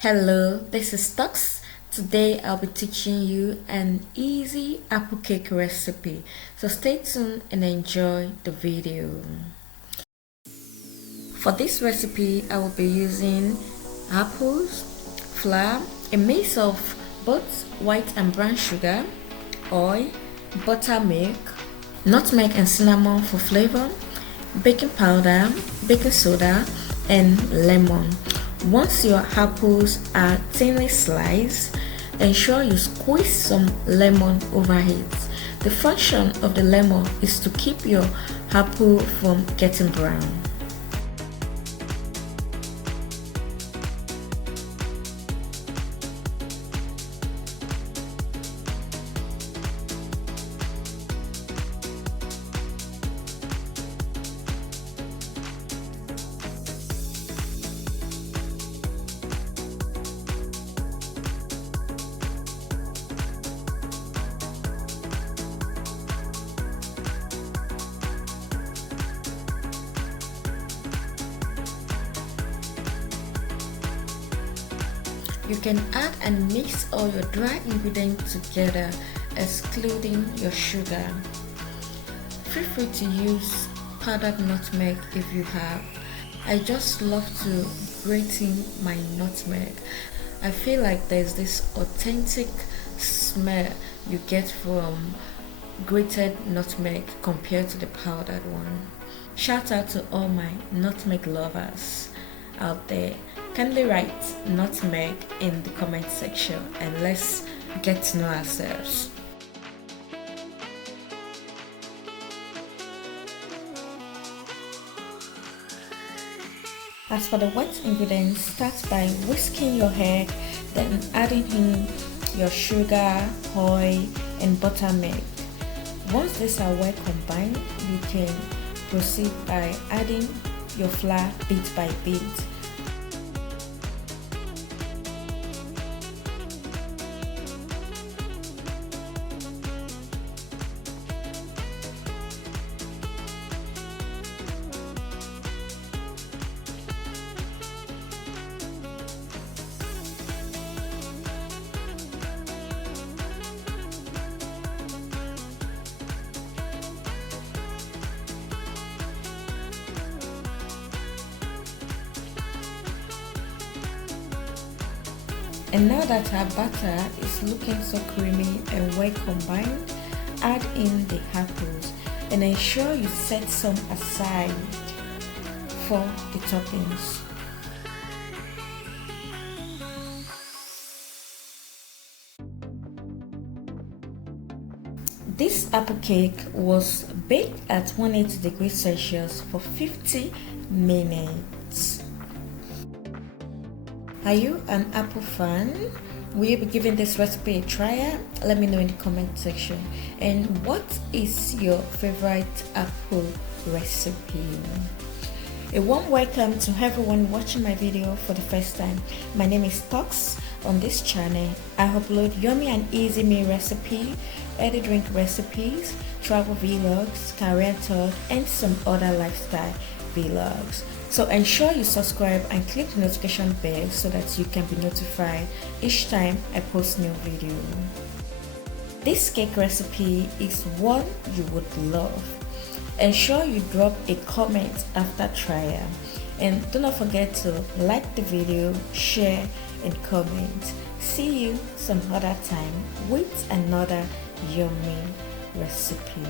Hello, this is Tux. Today I'll be teaching you an easy apple cake recipe. So stay tuned and enjoy the video. For this recipe, I will be using apples, flour, a mix of both white and brown sugar, oil, buttermilk, nutmeg and cinnamon for flavor, baking powder, baking soda, and lemon. Once your apples are thinly sliced, ensure you squeeze some lemon over it. The function of the lemon is to keep your apple from getting brown. You can add and mix all your dry ingredients together, excluding your sugar. Feel free to use powdered nutmeg if you have. I just love to grate in my nutmeg. I feel like there's this authentic smell you get from grated nutmeg compared to the powdered one. Shout out to all my nutmeg lovers out there. Kindly write nutmeg in the comment section and let's get to know ourselves. As for the wet ingredients, start by whisking your egg, then adding in your sugar, oil, and buttermilk. Once these are well combined, you can proceed by adding your flour bit by bit. And now that our batter is looking so creamy and well combined, add in the apples and ensure you set some aside for the toppings. This apple cake was baked at 180 degrees Celsius for 50 minutes. Are you an apple fan? Will you be giving this recipe a try? Let me know in the comment section. And what is your favorite apple recipe? A warm welcome to everyone watching my video for the first time. My name is Tox. On this channel, I upload yummy and easy meal recipe, ready drink recipes, travel vlogs, career talk, and some other lifestyle vlogs. So ensure you subscribe and click the notification bell so that you can be notified each time I post new video. This cake recipe is one you would love. Ensure you drop a comment after trial, and do not forget to like the video, share and comment. See you some other time with another yummy recipe.